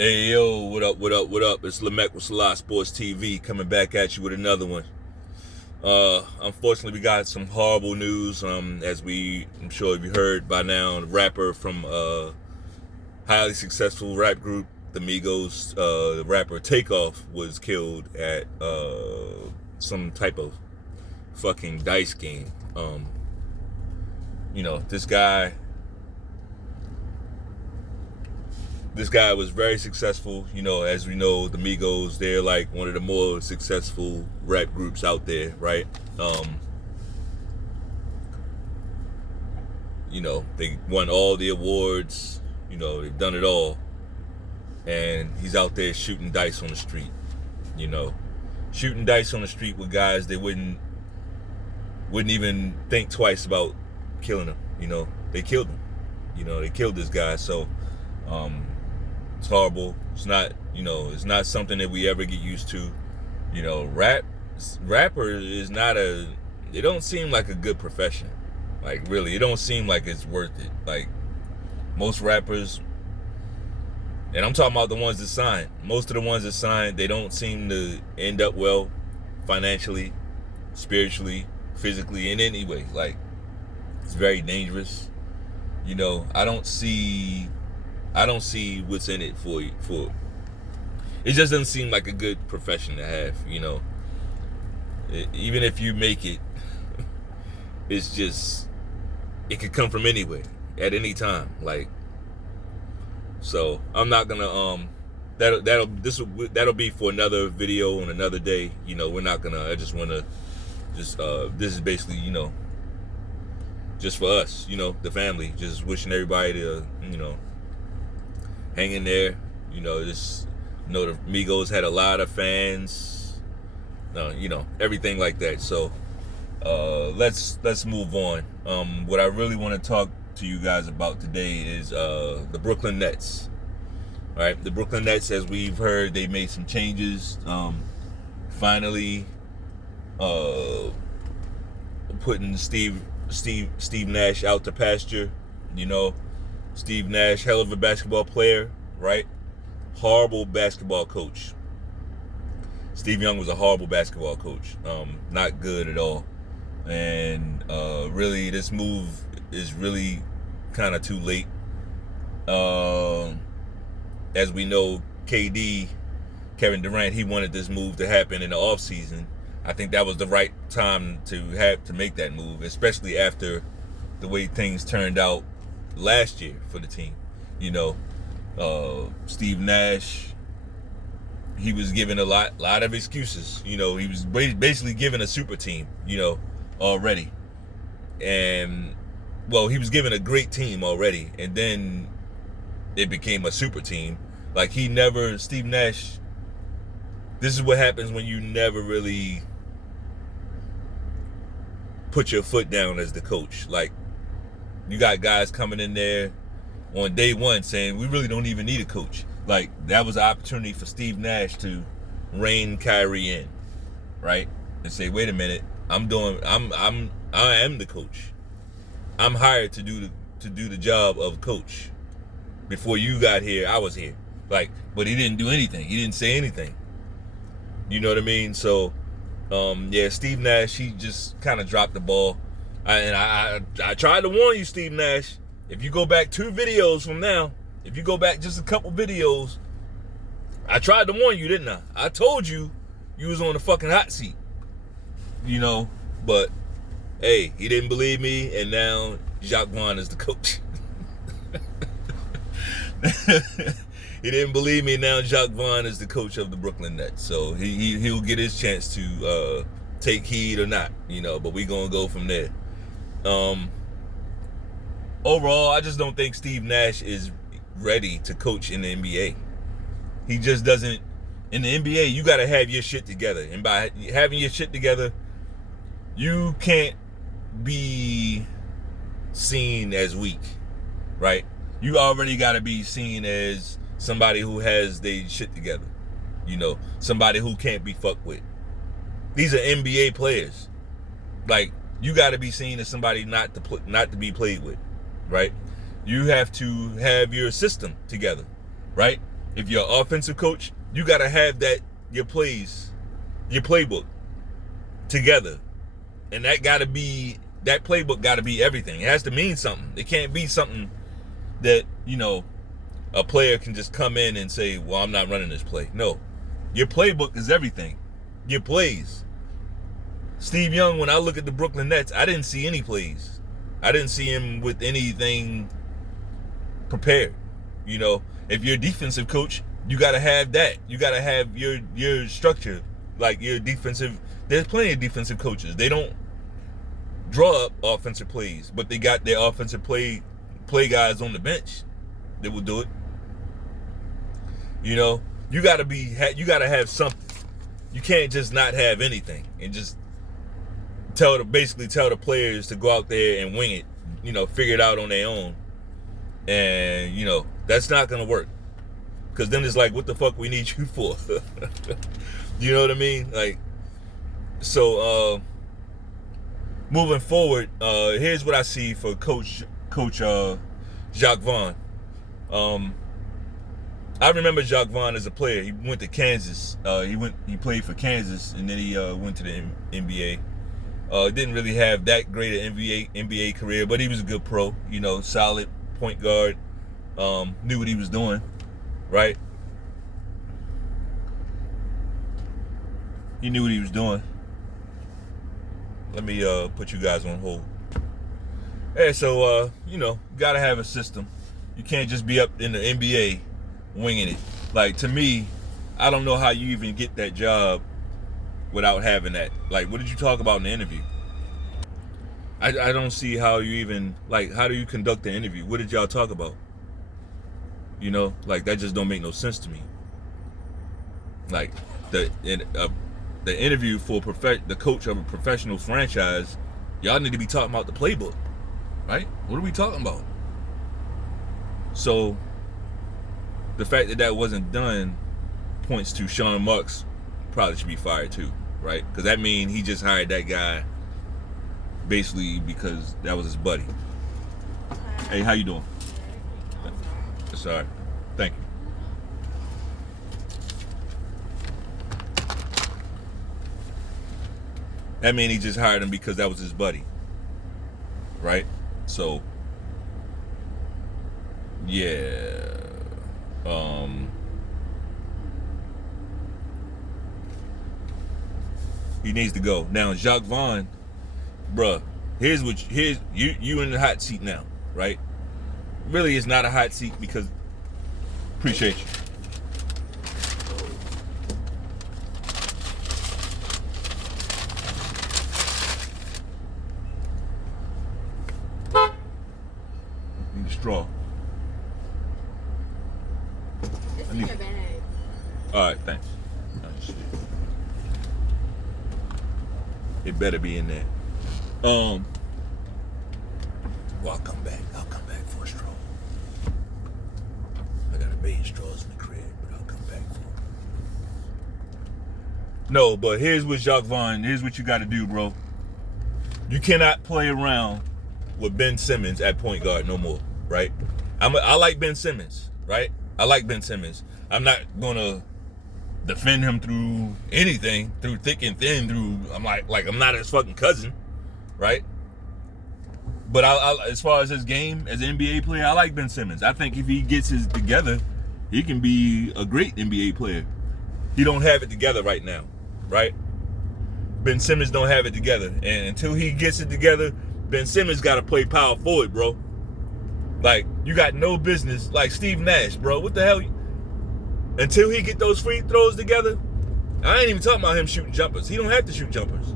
Hey yo, what up, what up, what up? It's Lemekh with selahsportstv coming back at you with another one. Unfortunately we got some horrible news. I'm sure you heard by now, the rapper from highly successful rap group, the Migos, the rapper Takeoff was killed at some type of fucking dice game. This guy was very successful. As we know, the Migos, they're like one of the more successful rap groups out there, right? They won all the awards. They've done it all. And he's out there shooting dice on the street. Shooting dice on the street with guys they wouldn't even think twice about killing him. They killed him. They killed this guy. So it's horrible. It's not something that we ever get used to. Rapper is not it don't seem like a good profession. Like, really, it don't seem like it's worth it. Like, most rappers, and I'm talking about the ones that sign. Most of the ones that sign, they don't seem to end up well financially, spiritually, physically, in any way. Like, it's very dangerous. I don't see what's in it for you. It just doesn't seem like a good profession to have. Even if you make it, it could come from anywhere at any time. Like, so I'm not gonna that'll be for another video on another day. We're not gonna. I just wanna this is basically just for us. The family. Just wishing everybody to hang in there. The Migos had a lot of fans. Everything like that. So let's move on. What I really want to talk to you guys about today is the Brooklyn Nets. All right, the Brooklyn Nets, as we've heard, they made some changes. Finally, putting Steve Nash out to pasture. Steve Nash, hell of a basketball player, right? Horrible basketball coach. Steve Young was a horrible basketball coach. Not good at all. And really, this move is really kind of too late. As we know, Kevin Durant, he wanted this move to happen in the offseason. I think that was the right time to make that move, especially after the way things turned out last year for the team. Steve Nash, he was given a lot of excuses. He was basically given a super team, already. And, well, he was given a great team already, and then it became a super team. Like, Steve Nash, this is what happens when you never really put your foot down as the coach. Like, you got guys coming in there on day one saying, we really don't even need a coach. Like, that was an opportunity for Steve Nash to rein Kyrie in, right? And say, wait a minute, I am the coach. I'm hired to do the job of coach. Before you got here, I was here. Like, but he didn't do anything. He didn't say anything. You know what I mean? So, Steve Nash, he just kind of dropped the ball. I tried to warn you, Steve Nash. If you go back 2 videos from now, if you go back just a couple videos, I tried to warn you, didn't I? I told you was on the fucking hot seat. But hey, he didn't believe me, and now Jacques Vaughn is the coach. He didn't believe me. Now Jacques Vaughn is the coach of the Brooklyn Nets. So he'll get his chance to take heed or not, but we gonna go from there. Overall, I just don't think Steve Nash is ready to coach in the NBA. He just doesn't. In the NBA, you gotta have your shit together. And by having your shit together, you can't be seen as weak, right? You already gotta be seen as somebody who has their shit together. Somebody who can't be fucked with. These are NBA players. Like, you gotta be seen as somebody not to be played with, right? You have to have your system together, right? If you're an offensive coach, you got to have your playbook together. And that playbook got to be everything. It has to mean something. It can't be something that, a player can just come in and say, well, I'm not running this play. No. Your playbook is everything. Your plays. Steve Young, when I look at the Brooklyn Nets, I didn't see any plays. I didn't see him with anything prepared. If you're a defensive coach, you got to have that. You got to have your structure, like your defensive. There's plenty of defensive coaches. They don't draw up offensive plays, but they got their offensive play guys on the bench that will do it. You got to have something. You can't just not have anything and just basically tell the players to go out there and wing it, figure it out on their own. And, that's not going to work. Because then it's like, what the fuck we need you for? You know what I mean? Like, so, moving forward, here's what I see for Coach Jacques Vaughn. I remember Jacques Vaughn as a player. He went to Kansas. He played for Kansas, and then he went to the NBA. Didn't really have that great an NBA career, but he was a good pro. Solid point guard. Knew what he was doing, right? He knew what he was doing. Let me put you guys on hold. Hey, so you gotta have a system. You can't just be up in the NBA winging it. Like, to me, I don't know how you even get that job without having that. Like, what did you talk about in the interview? I don't see how you even, like, how do you conduct the interview? What did y'all talk about? Like, that just don't make no sense to me. Like, the interview for the coach of a professional franchise, y'all need to be talking about the playbook, right? What are we talking about? So, the fact that wasn't done points to Sean Marks probably should be fired too, right? Because that means he just hired that guy basically because that was his buddy. Hey, how you doing? Sorry. Thank you. That means he just hired him because that was his buddy, right? So, yeah. He needs to go. Now, Jacques Vaughn, bruh, here's you in the hot seat now, right? Really, it's not a hot seat because, appreciate you. Need a straw. It's in your bag. All right, thanks. It better be in there. Well, I'll come back for a straw. I got a million straws in the crib, but I'll come back for it. No, but here's what Jacques Vaughn, here's what you got to do, bro. You cannot play around with Ben Simmons at point guard no more, right? I like Ben Simmons, right? I like Ben Simmons. I'm not gonna defend him through anything, through thick and thin, I'm not his fucking cousin, right? But I as far as his game as an NBA player, I like Ben Simmons. I think if he gets his together, he can be a great NBA player. He don't have it together right now, right? Ben Simmons don't have it together. And until he gets it together, Ben Simmons got to play power forward, bro. Like, you got no business. Like Steve Nash, bro. What the hell? Until he get those free throws together, I ain't even talking about him shooting jumpers. He don't have to shoot jumpers.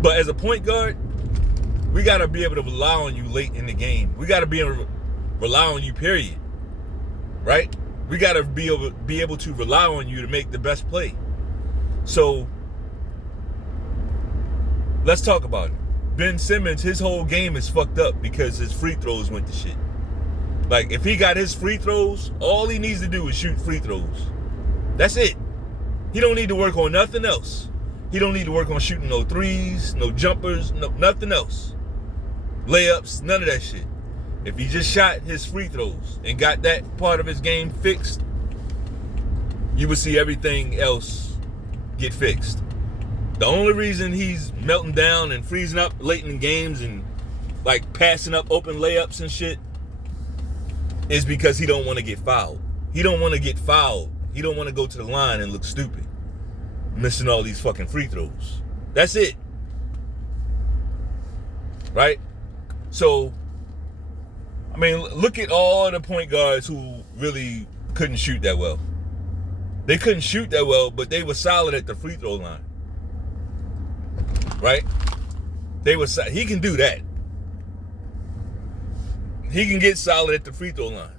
But as a point guard, we got to be able to rely on you late in the game. We got to be able to rely on you, period. Right? We got to be able to rely on you to make the best play. So, let's talk about it. Ben Simmons, his whole game is fucked up because his free throws went to shit. Like, if he got his free throws, all he needs to do is shoot free throws. That's it. He don't need to work on nothing else. He don't need to work on shooting no threes, no jumpers, no nothing else. Layups, none of that shit. If he just shot his free throws and got that part of his game fixed, you would see everything else get fixed. The only reason he's melting down and freezing up late in games and like passing up open layups and shit is because he don't want to get fouled. He don't want to get fouled. He don't want to go to the line and look stupid, missing all these fucking free throws. That's it. Right? So, I mean, look at all the point guards who really couldn't shoot that well. They couldn't shoot that well, but they were solid at the free throw line. Right? He can do that. He can get solid at the free throw line.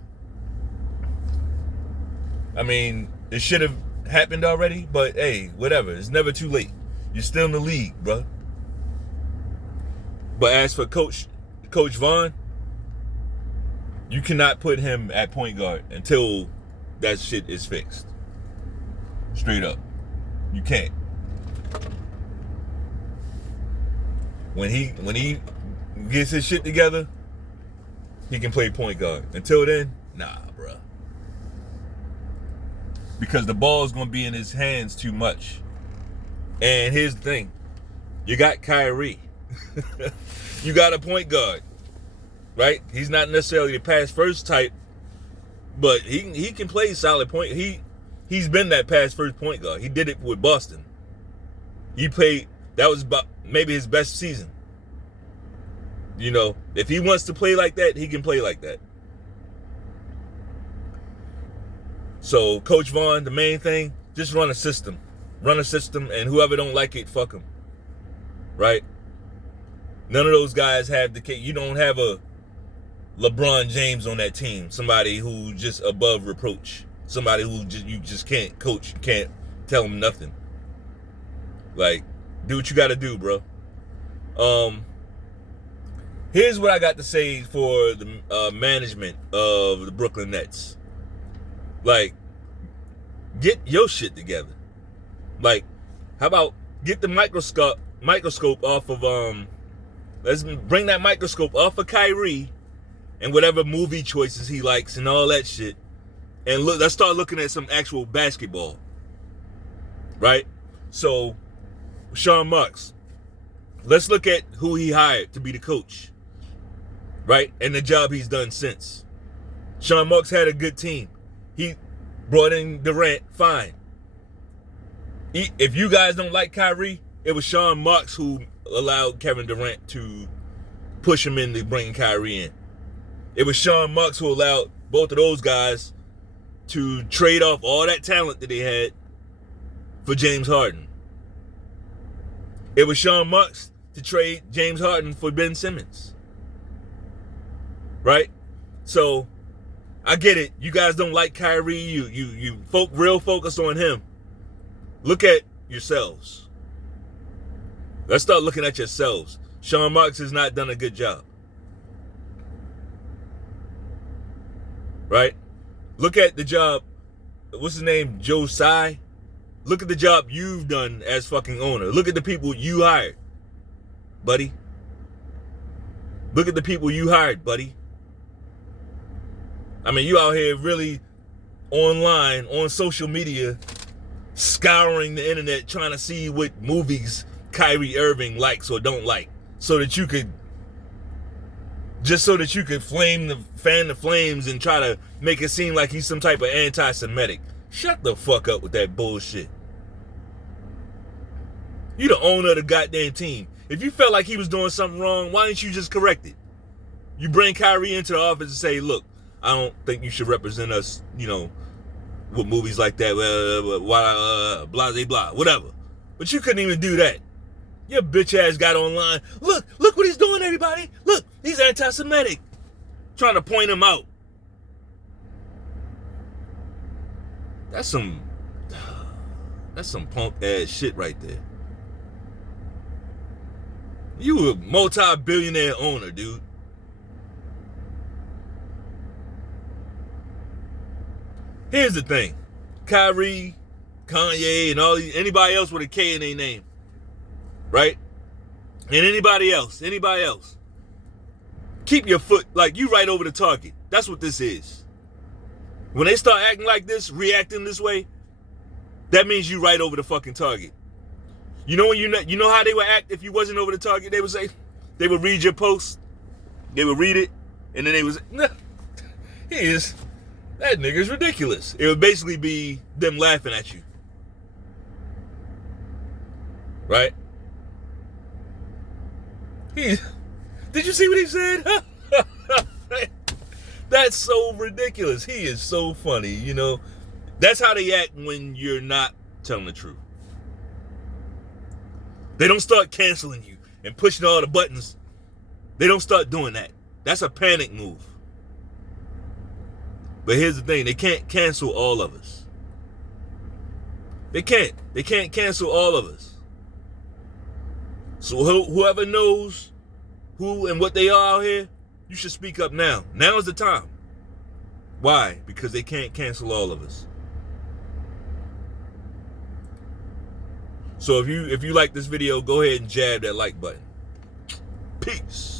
I mean, it should have happened already, but hey, whatever. It's never too late. You're still in the league, bro. But as for Coach Vaughn, you cannot put him at point guard until that shit is fixed. Straight up. You can't. When he gets his shit together, he can play point guard. Until then, nah, bruh. Because the ball's gonna be in his hands too much. And here's the thing. You got Kyrie. You got a point guard. Right? He's not necessarily the pass first type, but he can play solid point. He's been that pass first point guard. He did it with Boston. That was about maybe his best season. You know, if he wants to play like that, he can play like that. So, Coach Vaughn, the main thing, just run a system. Run a system, and whoever don't like it, fuck them. Right? None of those guys have the... You don't have a LeBron James on that team. Somebody who just above reproach. Somebody who you just can't coach. You can't tell him nothing. Like, do what you got to do, bro. Here's what I got to say for the management of the Brooklyn Nets. Like, get your shit together. Like, how about get the microscope off of let's bring that microscope off of Kyrie and whatever movie choices he likes and all that shit. And let's start looking at some actual basketball. Right? So, Sean Marks. Let's look at who he hired to be the coach. Right? And the job he's done since. Sean Marks had a good team. He brought in Durant, fine. If you guys don't like Kyrie, it was Sean Marks who allowed Kevin Durant to push him into bringing Kyrie in. It was Sean Marks who allowed both of those guys to trade off all that talent that they had for James Harden. It was Sean Marks to trade James Harden for Ben Simmons. Right? So, I get it. You guys don't like Kyrie. You real focus on him. Look at yourselves. Let's start looking at yourselves. Sean Marks has not done a good job. Right? Look at the job. What's his name? Joe Tsai. Look at the job you've done as fucking owner. Look at the people you hired, buddy. Look at the people you hired, buddy. I mean, you out here really online, on social media, scouring the internet, trying to see what movies Kyrie Irving likes or don't like, so that you could fan the flames and try to make it seem like he's some type of anti-Semitic. Shut the fuck up with that bullshit. You the owner of the goddamn team. If you felt like he was doing something wrong, why didn't you just correct it? You bring Kyrie into the office and say, look, I don't think you should represent us, with movies like that, blah, blah, blah, whatever. But you couldn't even do that. Your bitch ass got online. Look what he's doing, everybody. Look, he's anti-Semitic. Trying to point him out. That's some punk ass shit right there. You a multi-billionaire owner, dude. Here's the thing. Kyrie, Kanye, and anybody else with a K in their name. Right? And anybody else. keep your foot, like, you right over the target. That's what this is. When they start acting like this, reacting this way, that means you right over the fucking target. You know when you know how they would act if you wasn't over the target? They would say, they would read your post, they would read it, and then they would say, nah, that nigga's ridiculous. It would basically be them laughing at you. Right? Did you see what he said? That's so ridiculous. He is so funny, you know. That's how they act when you're not telling the truth. They don't start canceling you and pushing all the buttons. They don't start doing that. That's a panic move. But here's the thing. They can't cancel all of us. They can't. They can't cancel all of us. So whoever knows who and what they are out here, you should speak up now. Now is the time. Why? Because they can't cancel all of us. So if you like this video, go ahead and jab that like button. Peace.